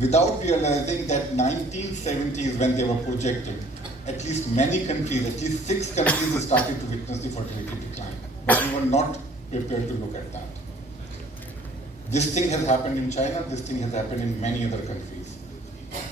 without realizing that 1970s when they were projected, at least many countries, at least 6 countries started to witness the fertility decline. But we were not prepared to look at that. This thing has happened in China, this thing has happened in many other countries.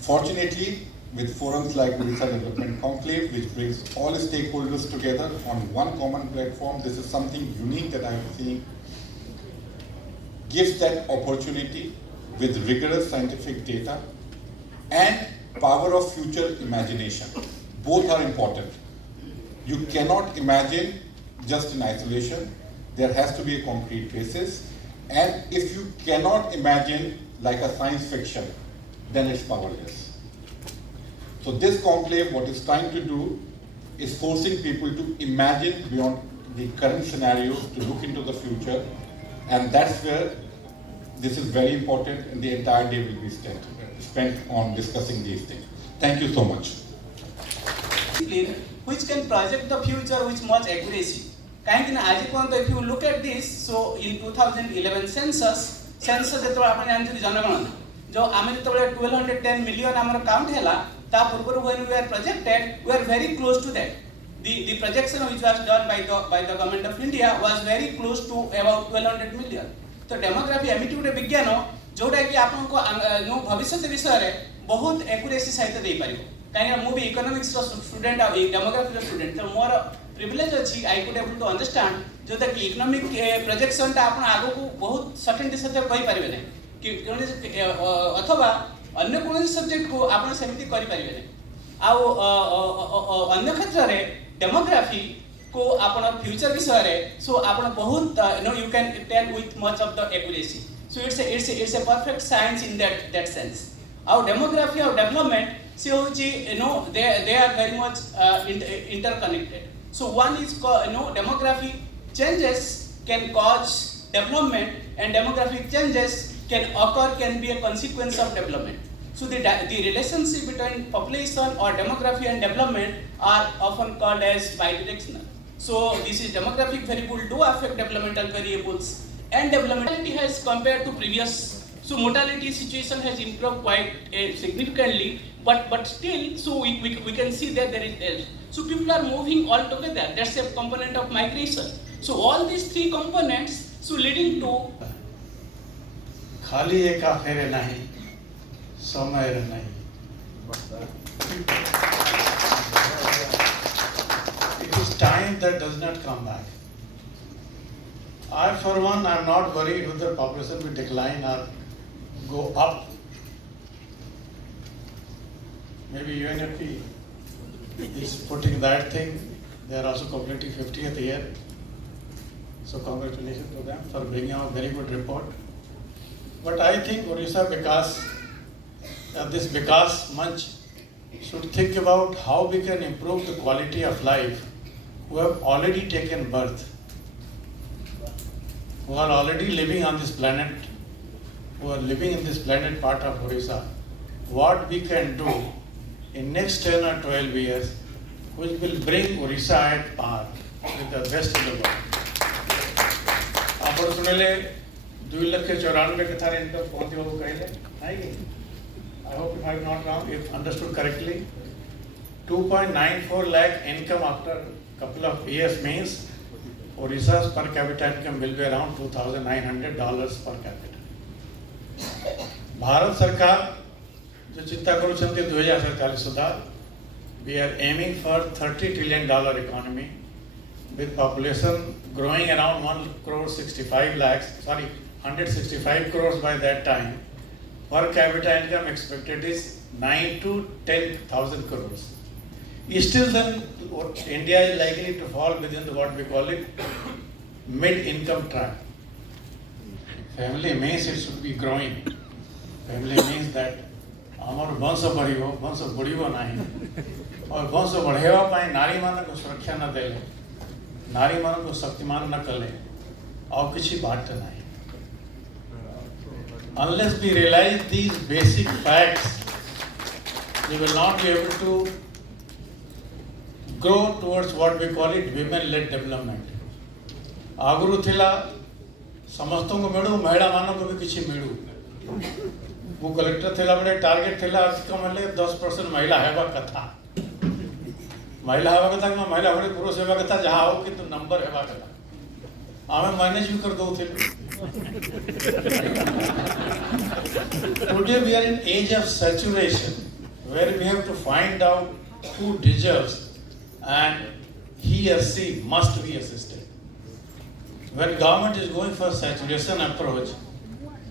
Fortunately, with forums like ODISHA Development Conclave, which brings all stakeholders together on one common platform, this is something unique that I have seen, gives that opportunity with rigorous scientific data and power of future imagination. Both are important. You cannot imagine just in isolation. There has to be a concrete basis. And if you cannot imagine like a science fiction, then it's powerless. So this conclave, what it's trying to do is forcing people to imagine beyond the current scenarios, to look into the future. And that's where this is very important, and the entire day will be spent on discussing these things. Thank you so much. Which can project the future with much accuracy. If you look at this, so in 2011 census जो आमे 1210 million आमर count हैला, when we were projected, we were very close to that. The projection which was done by the government of India was very close to about 1200 million. तो demography Amity गोटे विज्ञान जोटा कि आपको भविष्य विषय बहुत एक्यूरेसी सहित दे पारिबो कहीं मु भी इकोनॉमिक्स स्टूडेंट आ डेमोग्राफी स्टूडेंट तो मोर प्रिविलेज अछि I could able to understand जोटा कि इकोनॉमिक प्रोजेक्शन ता आपण आगो को बहुत सर्टेनिटी सहित कहि पारिबे नै कि अथवा अन्य कोन सब्जेक्ट को आपण सेमिति करि पारिबे नै आ अन्य क्षेत्र रे डेमोग्राफी को आपण फ्यूचर विषय रे सो आपण बहुत you can tell with much of the accuracy so it's a perfect science in that sense our demography or development they are very much interconnected. So one is demography changes can cause development, and demographic changes can be a consequence of development. So the relationship between population or demography and development are often called as bidirectional. So this is demographic variable do affect developmental variables, and developmentality has compared to previous. So mortality situation has improved quite significantly, but still, so we can see that there is so people are moving all together. That's a component of migration. So all these three components, so leading to खाली एक आखिर नहीं, समय नहीं. It is time that does not come back. I, for one, am not worried whether population will decline or go up. Maybe UNFP is putting that thing. They are also completing 50th year. So congratulations to them for bringing out a very good report. But I think Odisha this VIKASH Manch should think about how we can improve the quality of life who have already taken birth, who are already living on this planet, who are living in this planet part of Odisha, what we can do in next 10 or 12 years which will bring Odisha at par with the rest of the world. आप सुनले 2,94,000 के थारे income पहुंचे वो कहले नहीं. I hope if I am not wrong, if understood correctly, 2.94 lakh income after couple of years means Odisha's per capita income will be around $2,900 per capita. Bharat सरकार जो चिंता करुछंती 2047 सुधा, we are aiming for $30 trillion economy with population growing around 165 crores by that time. Per capita income expected is 9 to 10,000 crores. Still then India is likely to fall within what we call it mid-income trap. Family means it should be growing. Family means that आमर वंश बढ़ियो वंश बढ़ियो नहीं और वंश बढ़ेवा पाए नारी मान को सुरक्षा न देले नारी मान को शक्तिमान न कले और किसी बात नहीं. Unless we realize these basic facts, we will not be able to grow towards what we call it women-led development. आगुरु थिला समस्तों को मिलू महिला मानों को भी किसी मिलू वो कलेक्टर थिला बड़े टार्गेट थिला कम हेले 10% महिला हेबा कथा महिला हेबा कथा में महिला बड़े पुरुष हेबा कथा जहाँ हो कि तो नंबर हेबा कथा आमे मैनेज भी कर दो थे। Today we are in age of saturation where we have to find out who deserves and he or she must be assisted. When government is going for saturation approach,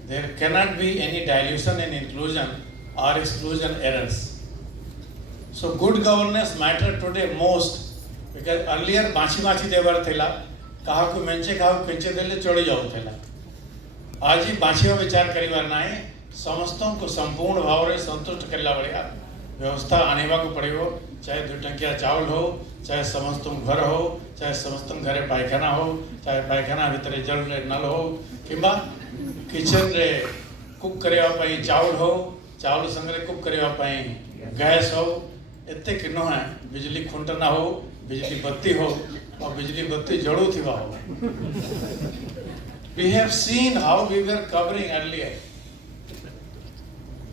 there cannot be any dilution in inclusion or exclusion errors. So good governance matter today most because earlier बाछी देवर थिला कहा को मेंचे कहा को पेंचे देले चढ़ी जाऊ थिला आज ही बाछी विचार करिवार नाही समस्तों को संपूर्ण भाव रे संतुष्ट करला बड़िया व्यवस्था आनेवा को पड़ेगो चाहे 2 टंकिया चावल हो चाहे समस्तों घर हो चाहे समस्तों घरे पायखाना हो चाहे पायखाना भितर जल रे नल हो किंबा किचन रे कुक करेवा पई चावल हो चावल संगे कुक करेवा पई गैस हो एते किनो है बिजली खुंट ना हो बिजली बत्ती हो और बिजली बत्ती जड़ू थी हो। We have seen how we were covering earlier.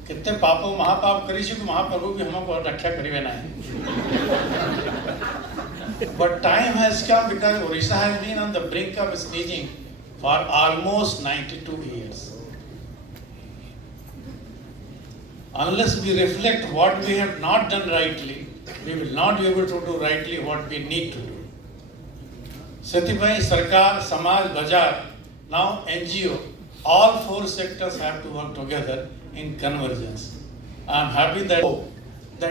कितने पापों महापाप करी कि महाप्रभु भी हमको रक्षा करिवे ना। But time has come because Odisha has been on the brink of sneezing for almost 92 years. Unless we reflect what we have not done rightly, we will not be able to do rightly what we need to do. Sethipai Sarkar, Samaj, Bajar, now NGO, all 4 sectors have to work together in convergence. I am happy that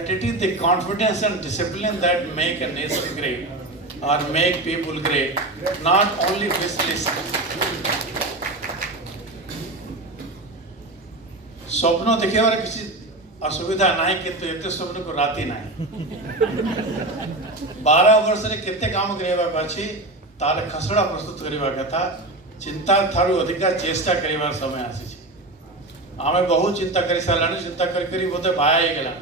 it is the confidence and discipline that make a nation great or make people great, not only business. स्वप्न देखेवार किसी असुविधा नहीं किंतु एते स्वप्न को राती नहीं 12 वर्ष रे केते काम करेवा पाछी तार खसड़ा प्रस्तुत करिवा कथा चिंता थारु अधिका चेष्टा करिवार समय आसी छी आमे बहुत चिंता करि सालानी चिंता करी बोते भाया ही गेला।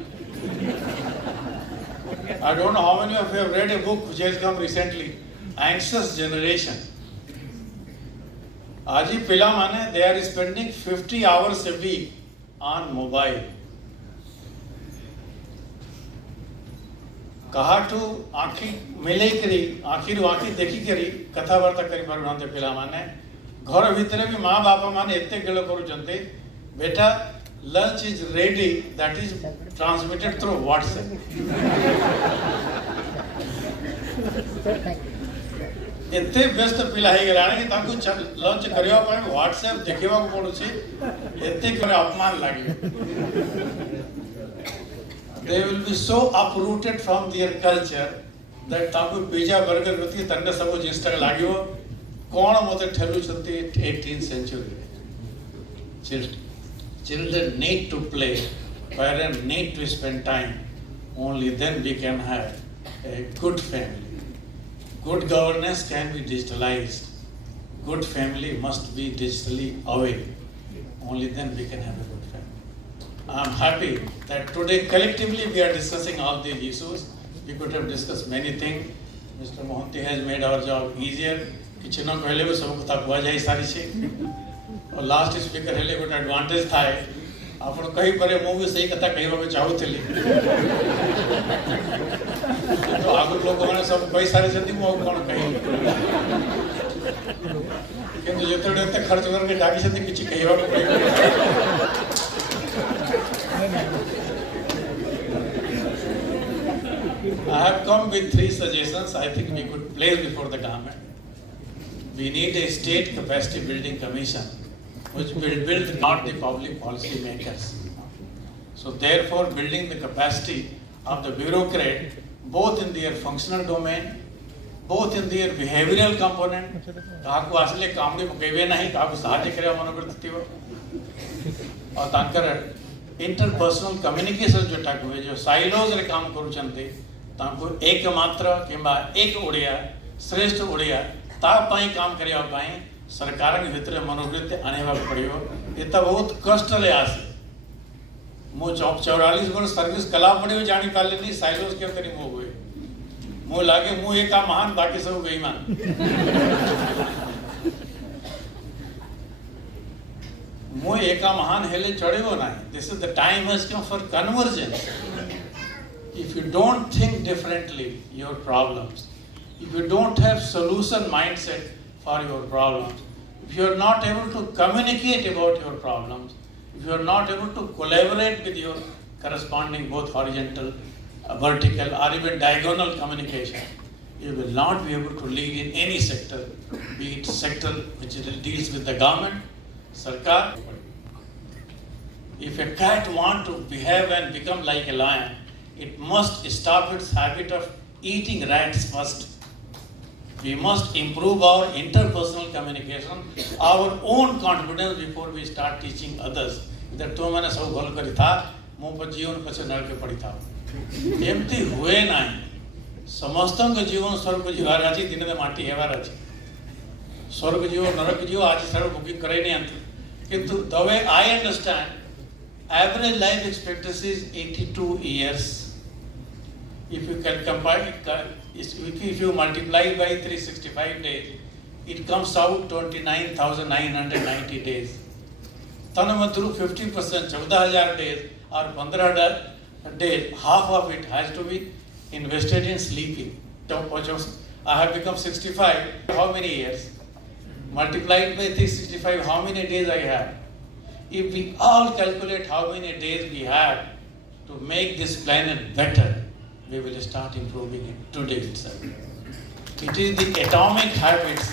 I don't know how many of you have read a book which has come recently, Anxious Generation. आज ही पिला माने they are spending 50 hours a week on mobile. कहा तो आँखी मिले करी आँखी रू आँखी देखी करी कथावार्ता करी पारुनांते पिला माने घर भीतर भी माँ बापा माने इतने गेलो करूचंते बेटा lunch is ready that is transmitted through WhatsApp. इतने व्यस्त पिला ही गलाने कि ताकू लंच करिया पाए WhatsApp देखिवा को पड़ुची इतने करे अपमान लागे। They will be so uprooted from their culture that ताकू पिज्जा बर्गर गति तन्ने सबो जिस्टा लागियो कौन मोते ठेलु छंती 18th century. Children need to play, parents need to spend time. Only then we can have a good family. Good governance can be digitalized. Good family must be digitally aware. Only then we can have a good family. I am happy that today collectively we are discussing all these issues. We could have discussed many things. Mr. Mohanty has made our job easier. किचनों को हेले भी सब कुछ हुआ जाए सारी चीज़ और last speaker हेले कोई एडवांटेज था है आपने कहीं परे मूवी सही कथा कहीं बाबे चाहू थे तो आगु लोगों ने सब कई सारे जल्दी मूवी कौन कहीं किंतु जितने इतने खर्च करके जागी जल्दी किसी कहीं बाबे पड़ेगा। I have come with 3 suggestions. I think we could place before the government. We need a state capacity building commission which will build not the public policy makers. So therefore building the capacity of the bureaucrat both in their functional domain, both in their behavioral component, काको असले काम ने केवे नहीं काको साहाଯ୍य करे मनोवृत्ति हो और तांकर interpersonal communication जो टाक हुए जो silos रे काम करूचंते तांको एकमात्र किंबा एक ओडिया श्रेष्ठ ओडिया तापाई काम करिया पाई सरकार के भीतर मनोवृत्ति आनेवा पड़ियो एता बहुत कष्ट ले आसे मो 44 वर्ष सर्विस कला पड़ियो जानी पाले नहीं साइलोस के तरी मो हुए मो लागे मो एका महान बाकी सब बेईमान ମୁଁ ଏକା ମହାନ ହେଲେ ଚଳିବ ନାହିଁ. This is the time has come for convergence. If you don't think differently your problems, if you don't have solution mindset for your problems, if you are not able to communicate about your problems, if you are not able to collaborate with your corresponding both horizontal, vertical or even diagonal communication, you will not be able to lead in any sector, be it sector which deals with the government, sarkar. If a cat wants to behave and become like a lion, it must stop its habit of eating rats first. We must improve our interpersonal communication, our own confidence before we start teaching others. That tu mane sab bhal kari tha, mo pa जीवन पछे नर के पड़ी था. एमती हुए नहीं. समस्तों के जीवन स्वर्ग जीवार अछि, दिन में माटी हेवार अछि. स्वर्ग जीव नरक जीव आज सर्व बुकिंग करे नहीं अंत. किंतु the way I understand, average life expectancy is 82 years. If you can combine, if you multiply by 365 days, it comes out 29,990 days. Tanamandru 50%, 14,000 days or 15 days, half of it has to be invested in sleeping. I have become 65, how many years? Multiplied by 365, how many days I have? If we all calculate how many days we have to make this planet better, we will start improving it today itself. It is the atomic habits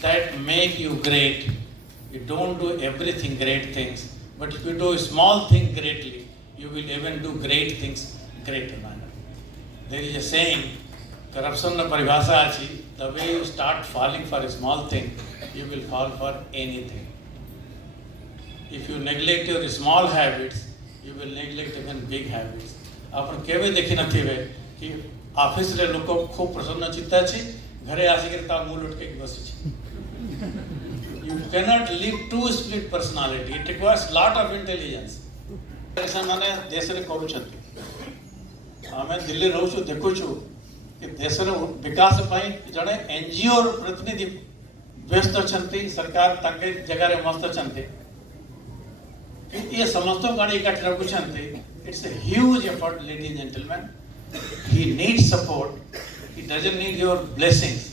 that make you great. You don't do everything great things, but if you do a small thing greatly, you will even do great things greater manner. There is a saying, corruption na paribhasha achi, the way you start falling for a small thing, you will fall for anything. If you neglect your small habits, you will neglect even big habits. ଆପଣ କେବେ ଦେଖି ନଥିବେ କି ଅଫିସରେ ଲୋକ ଖୁବ୍ ପ୍ରସନ୍ନ ଚିତ୍ତ ଅଛି, ଘରେ ଆସିକରି ତା ମୁଣ୍ଡ ଲଟକେଇକି ବସିଛି. You cannot lead two split personality. It requires lot of intelligence. ସେମାନେ ଦେଶରେ କରୁଛନ୍ତି. ଆମେ ଦିଲ୍ଲୀ ରହୁଛୁ, ଦେଖୁଛୁ कि देशर विकास जड़े एनजीओ प्रतिनिधि व्यस्त अच्छा सरकार ताके जगह मस्त अच्छा ये समस्त गाड़ी इकट्ठे रखुंट it's a huge effort ladies gentleman he needs support he doesn't need your blessings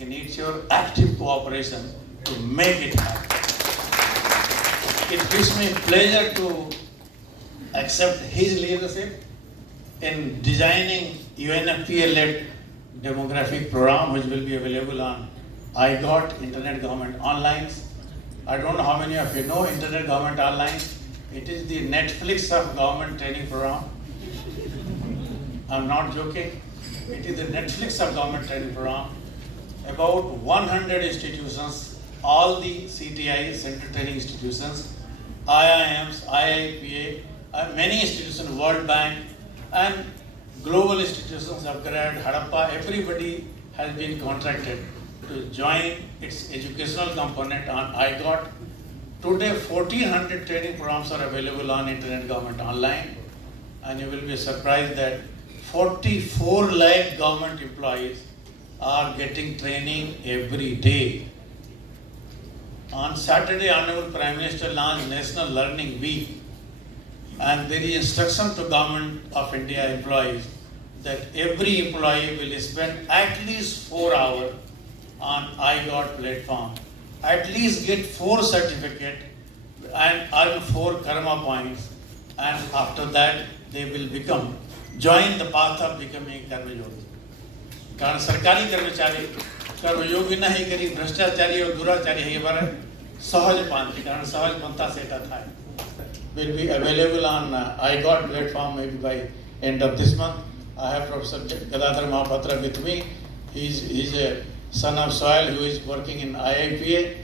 he needs your active cooperation to make it happen it gives me pleasure to accept his leadership in designing UNFPA-led demographic program which will be available on IGOT, Internet Government Online. I don't know how many of you know Internet Government Online. It is the Netflix of government training program. I'm not joking. It is the Netflix of government training program. About 100 institutions, all the CTIs, Center Training Institutions, IIMs, IIPA, many institutions, World Bank, and global institutions, Upgrade, Harappa, everybody has been contracted to join its educational component on IGOT. Today, 1,400 training programs are available on Internet Government Online, and you will be surprised that 44 lakh government employees are getting training every day. On Saturday, Honorable Prime Minister launched National Learning Week, and there is instruction to Government of India employees that every employee will spend at least 4 hours on IGOT platform, at least get 4 certificates and earn 4 karma points, and after that they will join the path of becoming कर्मयोगी. कारण सरकारी कर्मचारी कर्मयोगी नहीं करी भ्रष्टाचारी और दुराचारी है बारे सहज पांति कारण सहज पंथा सेटा था will be available on IGOT platform maybe by end of this month. I have Professor Gadadhar Mahapatra with me. He's a son of soil who is working in IIPA.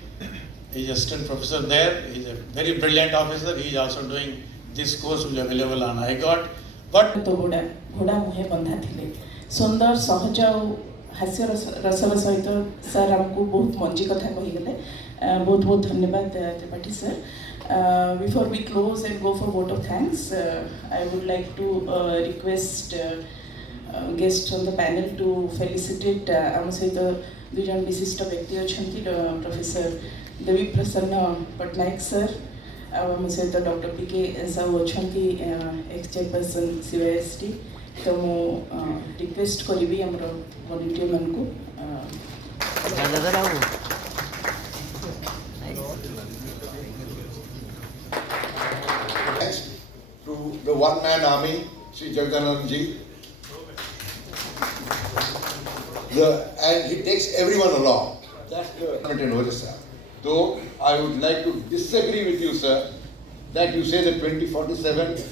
He's assistant professor there. He's a very brilliant officer. He is also doing this course will be available on IGOT. But तो घोड़ा मुहे बंधा थिले सुंदर सहज हास्य रसर सहित sir आमको बहुत मंजी कथा कही गले बहुत बहुत धन्यवाद Tripathi sir. Before we close and go for vote of thanks, I would like to request guests on the panel to felicitate आम सहित दुई जन विशिष्ट व्यक्ति अच्छा प्रोफेसर देवी प्रसन्न पट्टनायक सर आम सहित डॉक्टर पीके साहू अच्छा एक्स चेयरपर्सन CYST तो मु रिक्वेस्ट करी आम वॉलंटियर मान को Thanks to the one-man army, Sri Jagadanand ji. And he takes everyone along. That's the government in Odisha. Though I would like to disagree with you, sir, that you say that 2047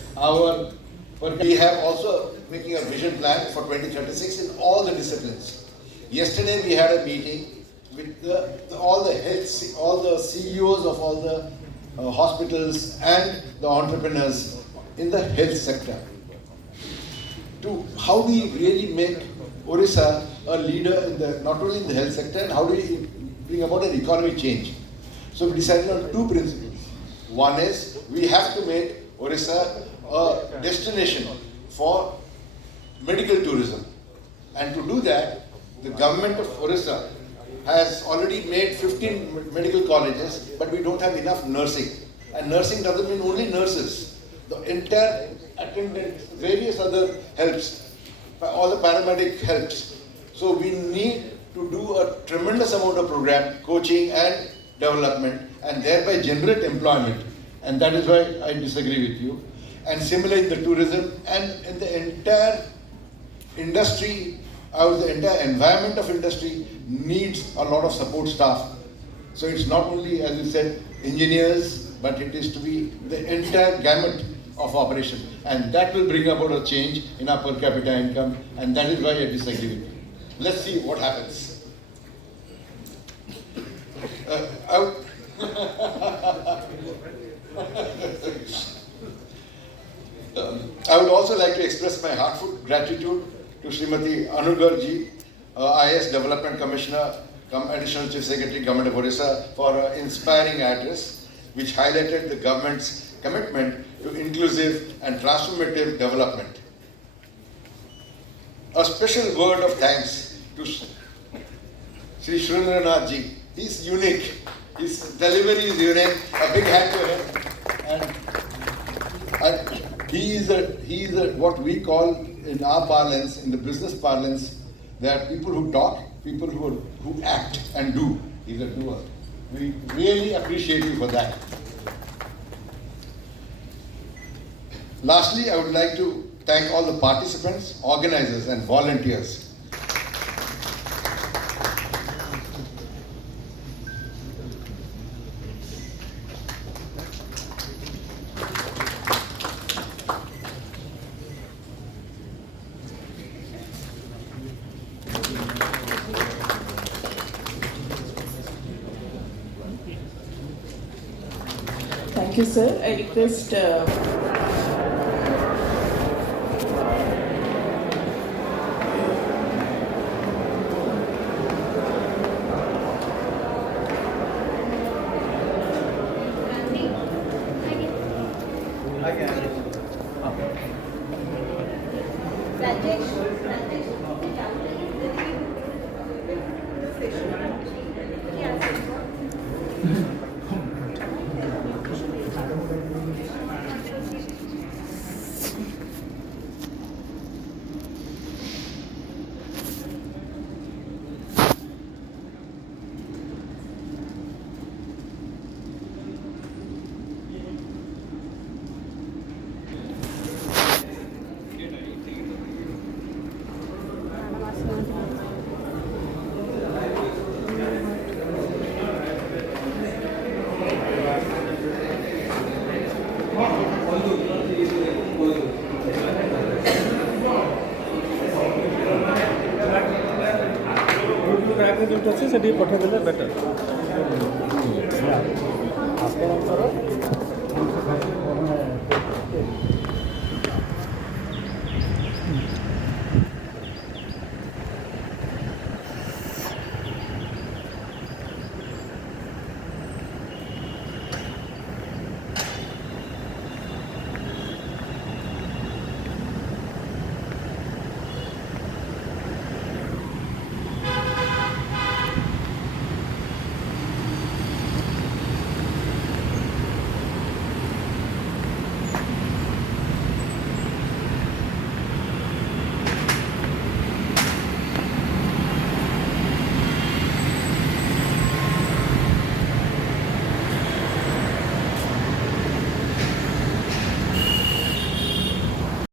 we have also making a vision plan for 2036 in all the disciplines. Yesterday we had a meeting with all the CEOs of all the hospitals and the entrepreneurs in the health sector. To how do we really make Odisha a leader not only in the health sector, and how do we bring about an economic change? So we decided on two principles. One is we have to make Odisha a destination for medical tourism, and to do that, the government of Odisha has already made 15 medical colleges, but we don't have enough nursing. And nursing doesn't mean only nurses. The entire attendant, various other helps, all the paramedic helps. So we need to do a tremendous amount of program, coaching and development, and thereby generate employment. And that is why I disagree with you. And similarly in the tourism and in the entire industry, the entire environment of industry needs a lot of support staff. So it's not only, as you said, engineers, but it is to be the entire gamut of operation. And that will bring about a change in our per capita income, and that is why I disagree with you. Let's see what happens. I would also like to express my heartfelt gratitude to Srimati Anugar ji, IAS Development Commissioner, Additional Chief Secretary, Government of Odisha, for her inspiring address, which highlighted the government's commitment to inclusive and transformative development. A special word of thanks to Sri Surendranath ji. He's unique. His delivery is unique. A big hand to him. And he is a what we call in our parlance, in the business parlance, there are people who talk, people who act and do. He's a doer. We really appreciate you for that. Lastly, I would like to thank all the participants, organizers and volunteers. Thank you, sir. I request ସେଠି ପଠେଇଦେଲେ better.